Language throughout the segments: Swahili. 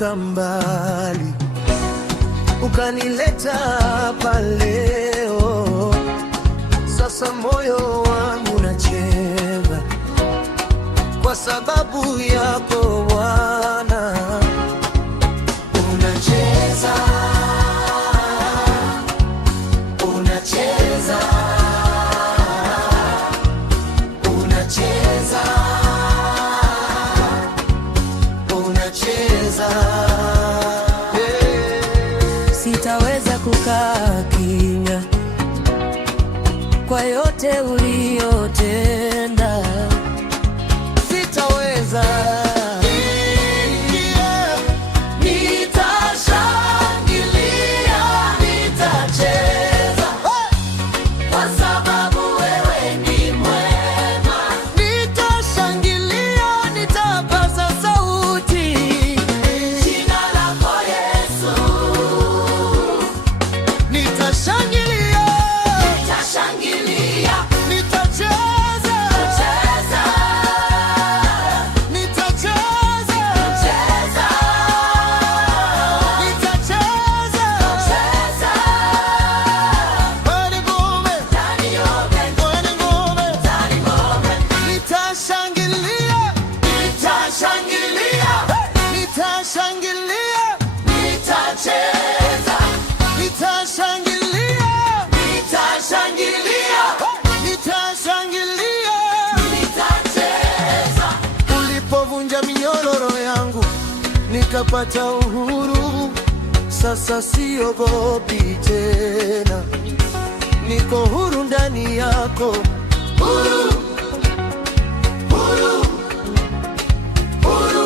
kutoka mbali, ukanileta hapa leo. Sasa moyo wangu unacheza kwa sababu yako Bwana. Unacheza, unacheza, unacheza, unacheza. Sitaweza kukaa kimya kwa yote uliyotenda, sitaweza. Ulipovunja minyororo yangu nikapata uhuru, sasa siogopi tena, niko huru ndani yako. Huru, huru, huru,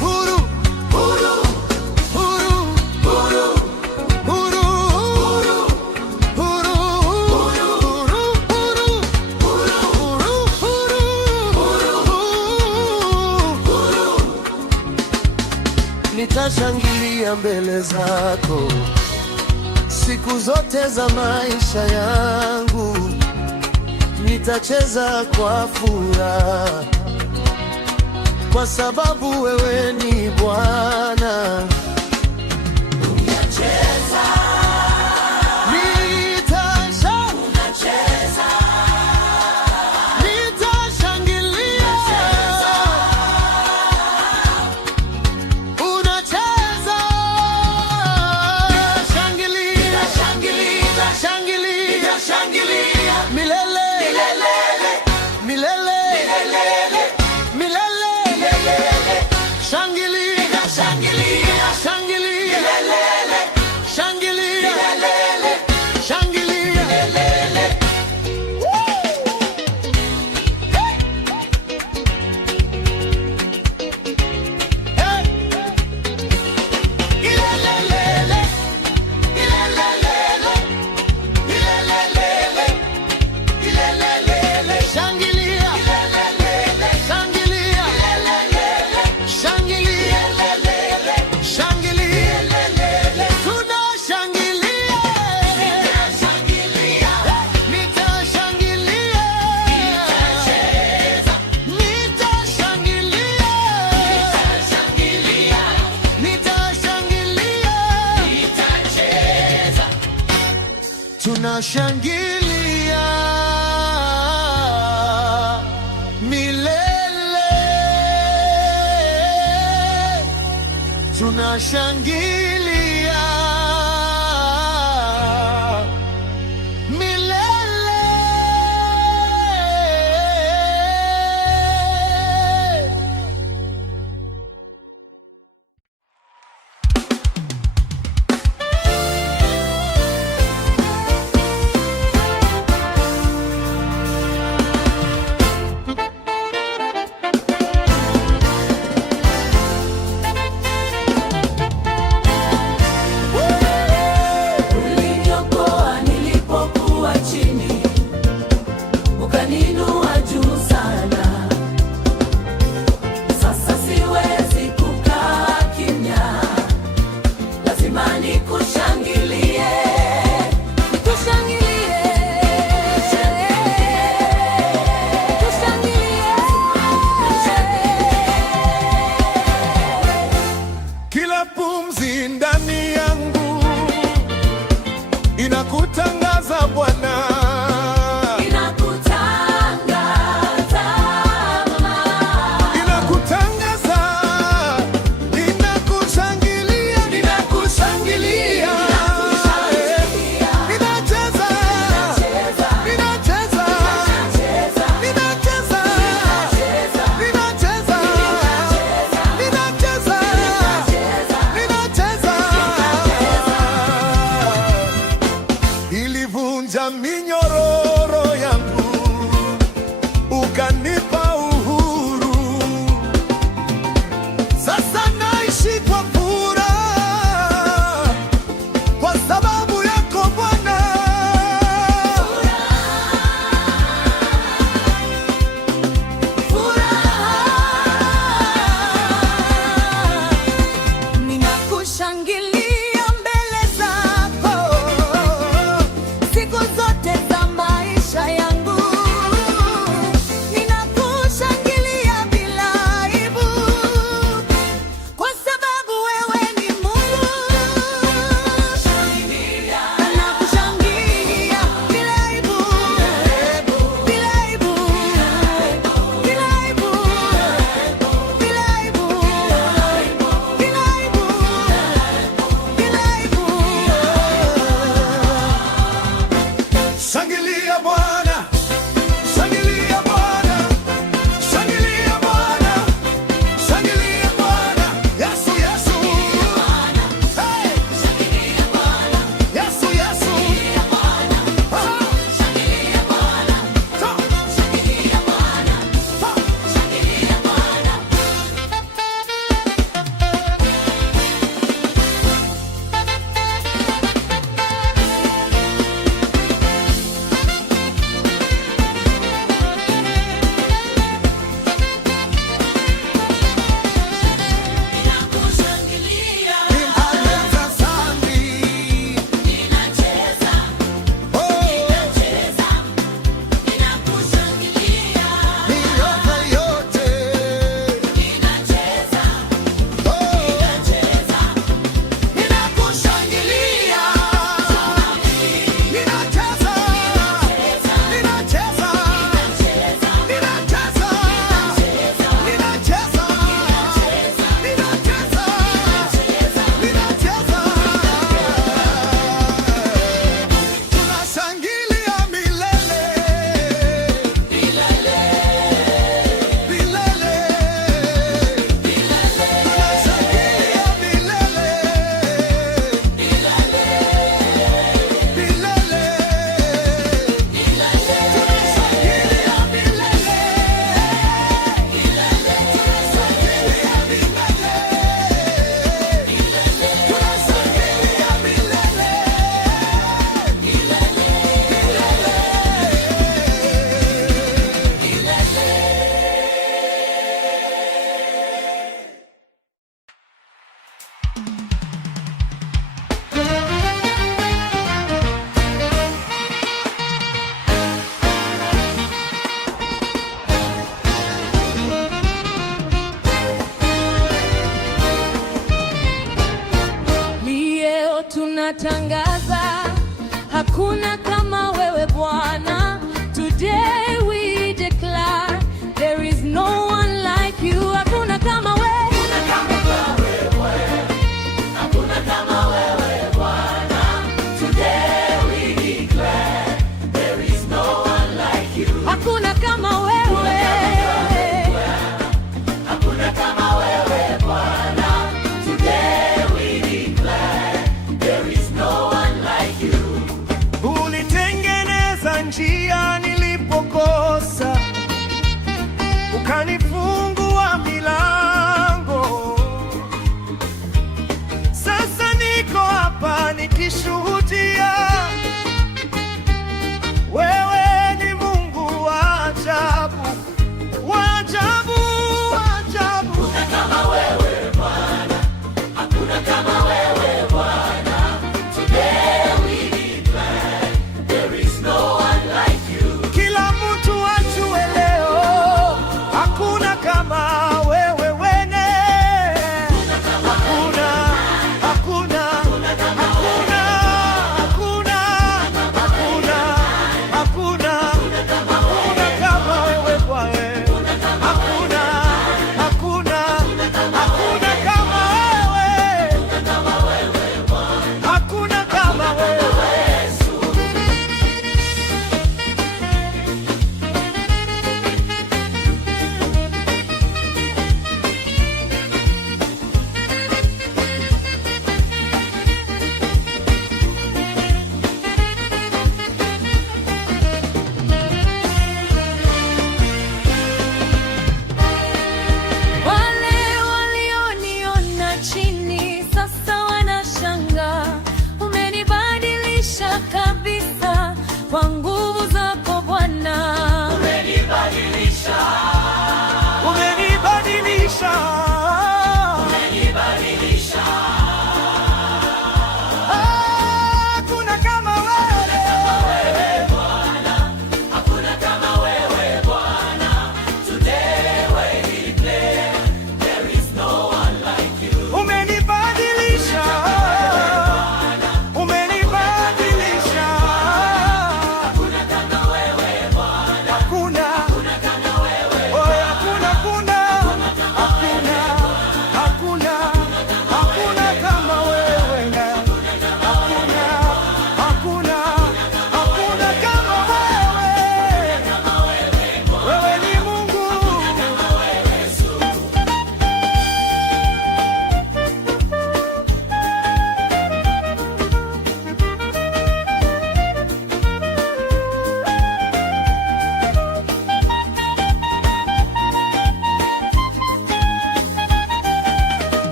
huru, huru, huru, huru, huru, huru, huru. Nitashangilia mbele zako siku zote za maisha yangu, nitacheza kwa furaha kwa sababu wewe ni Bwana. Tunashangilia milele, tunashangilia milele. tunatangaza hakuna kama wewe Bwana. Today we declare there is no one like you. Hakuna kama wewe. Hakuna kama wewe Bwana. Today we declare there is no one like you. Hakuna kama wewe. Hakuna kama wewe Bwana. Today we declare there is no one like you. Ulitengeneza njia nilipokosa, ukanifungua milango. Sasa niko hapa nikishuhudia, wewe ni Mungu wa ajabu, wa ajabu, wa ajabu. Hakuna kama wewe Bwana, hakuna kama wewe Bwana. Today we declare there is no one like you. Kila mtu ajue leo, hakuna kama wewe wene. Hakuna, hakuna, hakuna, hakuna, hakuna, hakuna, hakuna kama wewe Bwana. Hakuna, hakuna, hakuna kama wewe. Hakuna kama wewe. Wale walioniona chini sasa wanashangaa. Umenibadilisha kabisa kwa nguvu zako Bwana. Umenibadilisha. Umenibadilisha. Hakuna kama wewe. Hakuna kama wewe Bwana. Today we declare there is no one like you. Umenibadilisha. Umenibadilisha. Hakuna kama wewe Bwana. Hakuna. Hakuna kama wewe. Oh, hakuna, hakuna. Hakuna. Hakuna. Hakuna kama wewe. Hakuna. Hakuna. Hakuna kama wewe. Wewe ni Mungu.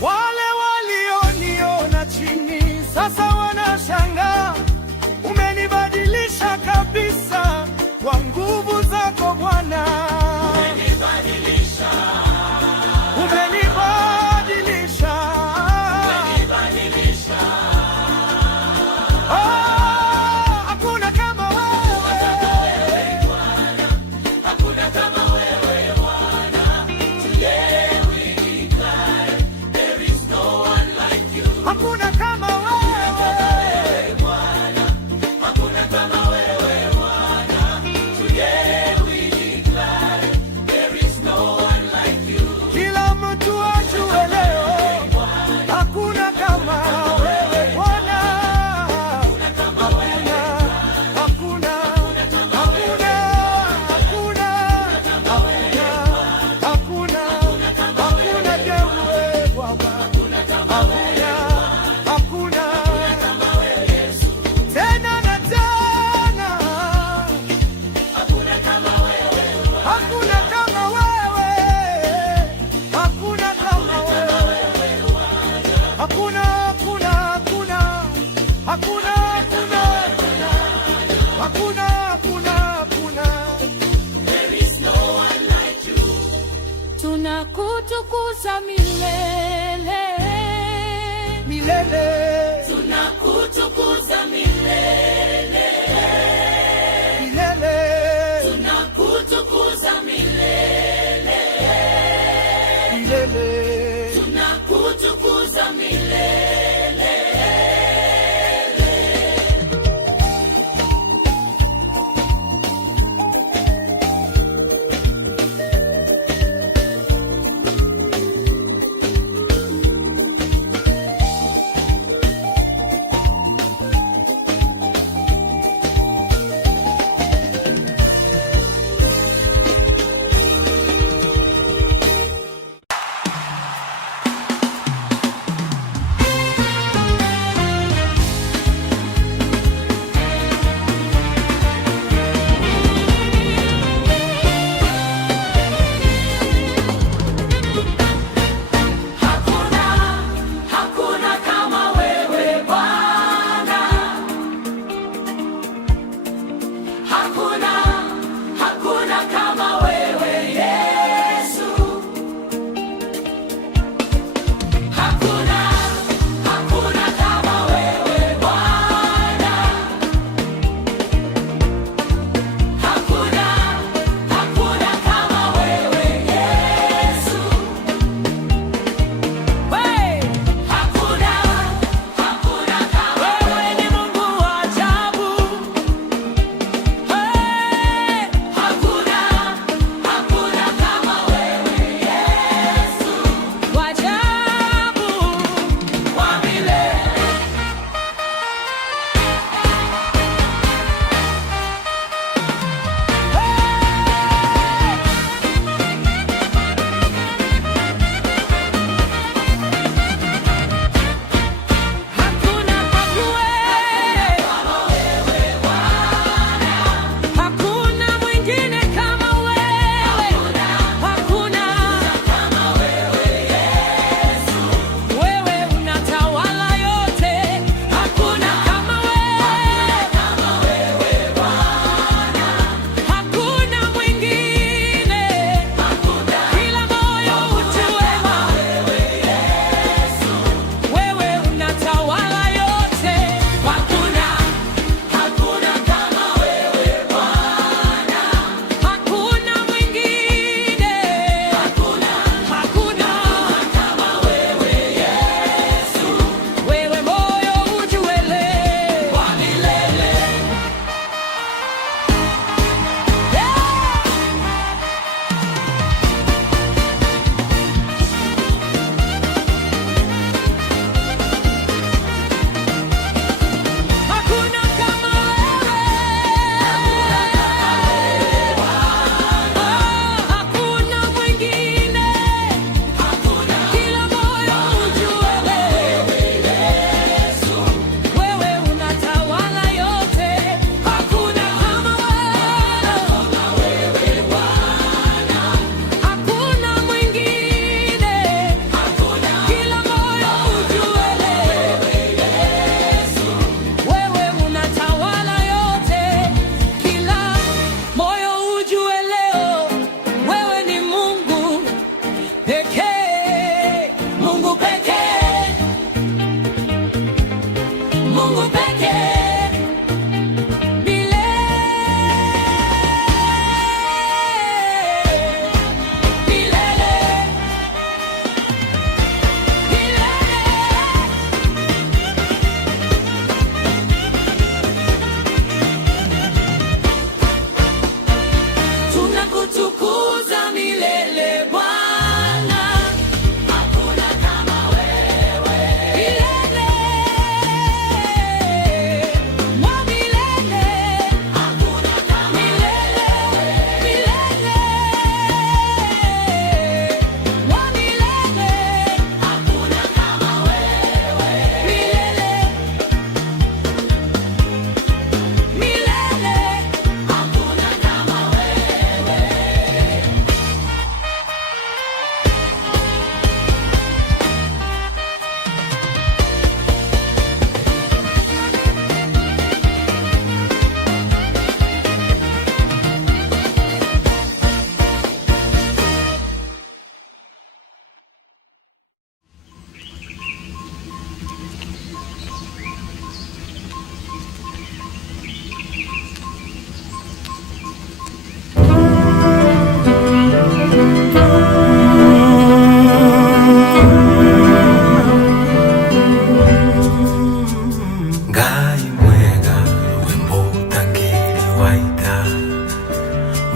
Wale walioniona chini sasa wanashangaa. Umenibadilisha kabisa kwa nguvu zako Bwana. Umenibadilisha. Umenibadilisha. Hakuna kama wewe. Hakuna kama wewe Bwana. Today we declare there is no one like you. Hakuna kama wewe. Hakuna kama wewe Bwana. Today we declare there is no one like you. Kila mtu ajue leo, hakuna kama wewe Bwana. Hakuna, hakuna, hakuna, hakuna, hakuna, hakuna kama wewe Bwana. Hakuna, hakuna, tena na tena. Hakuna kama wewe. Hakuna kama wewe. Hakuna kama wewe. Hakuna, hakuna, hakuna. Hakuna, hakuna, hakuna. Hakuna, hakuna, hakuna. There is no one like you. Tunakutukuza milele. Milele. Tunakutukuza milele. Milele. Tunakutukuza milele.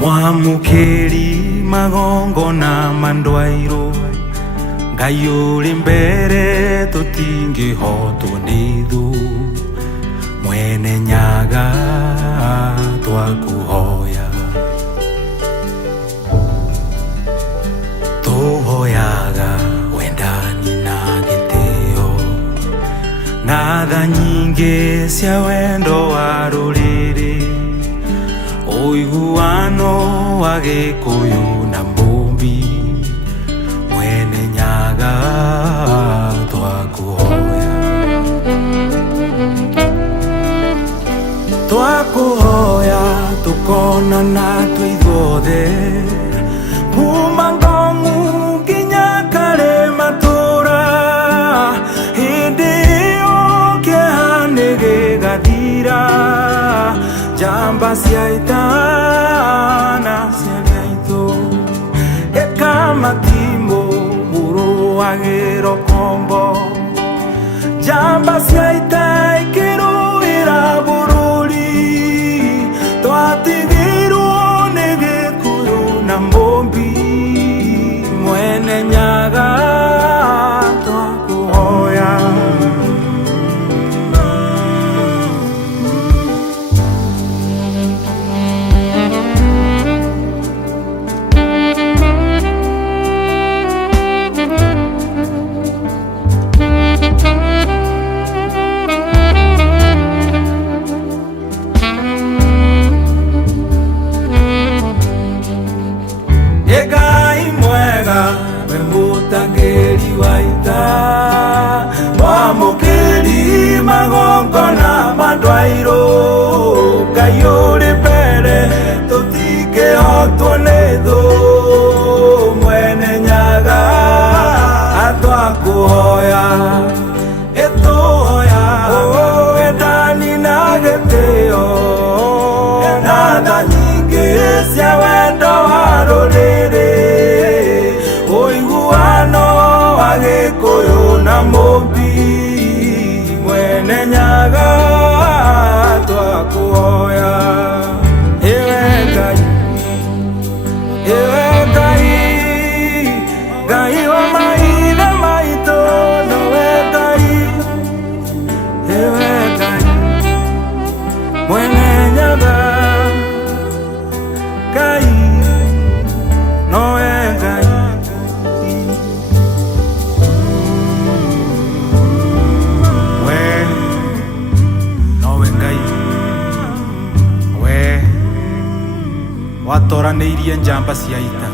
mwamukĩri magongona mandwairũ Ngai ũrĩ mbere tũtingĩhotwo nĩ thũ Mwene Nyaga twakũhoya tũhoyaga wendani na gĩtĩo na tha nyingĩ cia wendo wa rũrĩrĩ ũiguano wa Gĩkũyũ na Mũmbi Mwene Nyaga twakũhoya twakũhoya tũkonana twĩ ithuothe kuma Ngong'u nginya Karĩmatũũra hĩndĩ ĩyo kĩeha nĩ gĩgathira njamba cia ita na ciana itũ ĩka Matimũ mũrũagĩrwo Kombo njamba cia ita ikĩrũĩra bũrũri twatigirwo nĩ Gĩkũyũ na Mũmbi Mwene Nyaga twakũhoya Ngai mwega we mũtangĩri wa ita mwamũkĩri magongona mandwairũ Ngai ũrĩ mbere tũtingĩhotwo nĩ thũ Mwene Nyaga twakũhoya ĩtũhoya wendani na gĩtĩo na tha nyingĩ cia wendo wa rũrĩrĩ ũiguano wa Gĩkũyũ na Mũmbi Mwene Nyaga twakũhoya ĩwe Ngai Ngai wa maithe maitũ nowe Ngai ĩwe Ngai Mwene Nyaga Ngai nowe Ngai we nowe Ngai we watoranĩirie njamba cia ita